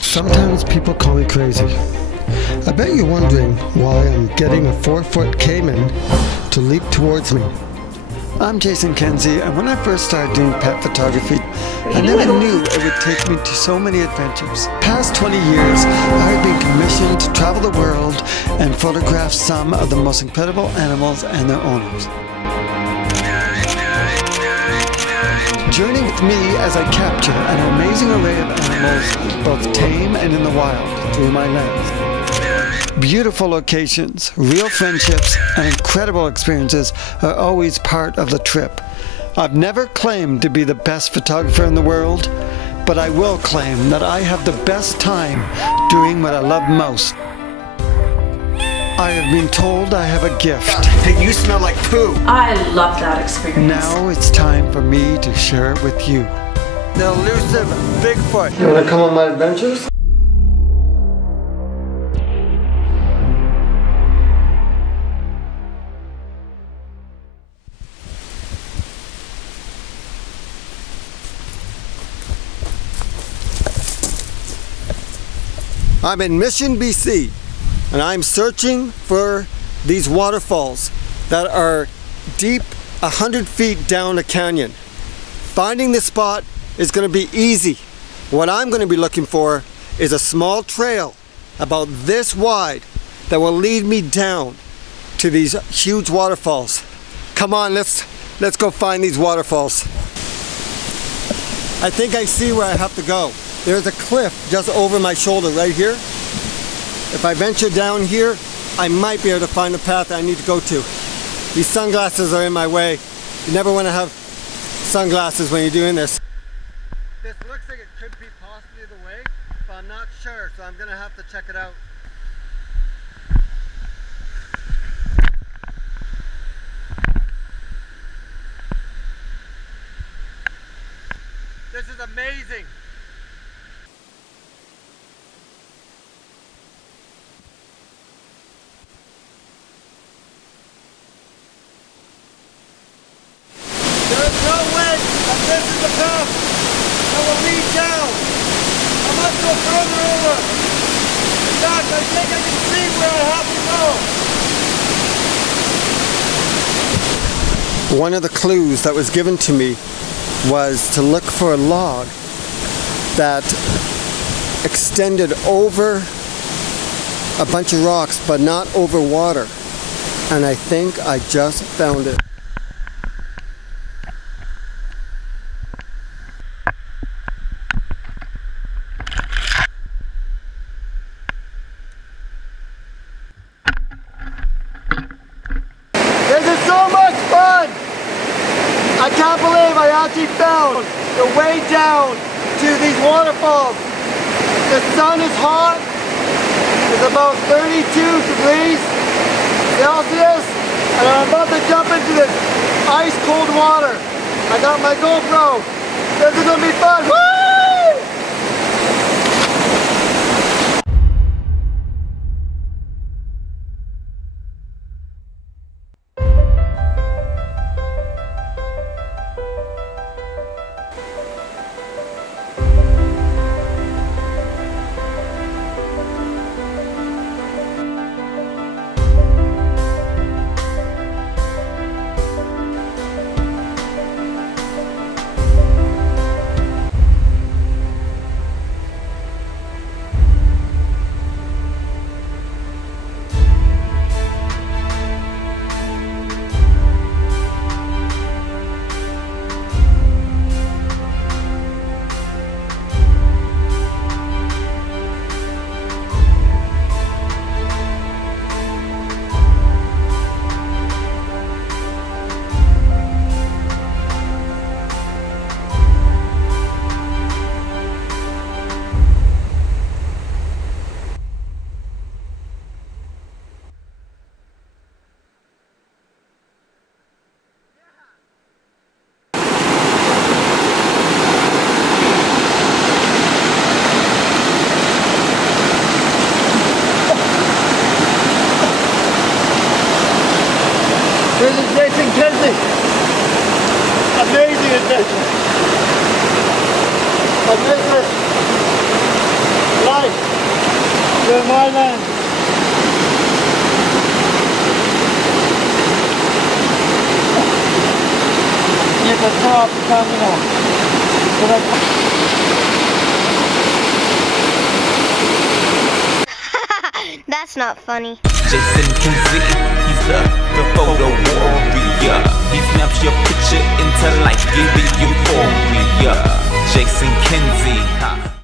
Sometimes people call me crazy. I bet you're wondering why I'm getting a 4-foot caiman to leap towards me. I'm Jason Kenzie, and when I first started doing pet photography, I never knew it would take me to so many adventures. Past 20 years, I've been commissioned to travel the world and photograph some of the most incredible animals and their owners. Journey with me as I capture an amazing array of animals, both tame and in the wild, through my lens. Beautiful locations, real friendships, and incredible experiences are always part of the trip. I've never claimed to be the best photographer in the world, but I will claim that I have the best time doing what I love most. I have been told I have a gift. Hey, you smell like poo. I love that experience. Now it's time for me to share it with you. The elusive Bigfoot. You want to come on my adventures? I'm in Mission, BC, and I'm searching for these waterfalls that are deep 100 feet down a canyon. Finding this spot is going to be easy. What I'm going to be looking for is a small trail about this wide that will lead me down to these huge waterfalls. Come on, let's go find these waterfalls. I think I see where I have to go. There's a cliff just over my shoulder right here. If I venture down here, I might be able to find the path I need to go to. These sunglasses are in my way. You never want to have sunglasses when you're doing this. This looks like it could be possibly the way, but I'm not sure, so I'm going to have to check it out. This is amazing. There's no way that this is the path that will lead down. I must go further over. In fact, I think I can see where I have to go. One of the clues that was given to me was to look for a log that extended over a bunch of rocks, but not over water. And I think I just found it. This is so much fun! I can't believe I actually found the way down to these waterfalls. The sun is hot. It's about 32 degrees Celsius, and I'm about to jump into this ice cold water. I got my GoPro. This is gonna be fun. Woo! This is Jason Kenzie. Amazing adventure. I this is life. You're in my land. Nie to cała kamina. That's not funny. Jason Kinsey, he's the photo warrior. He snaps your picture into life, giving euphoria. Jason Kinsey.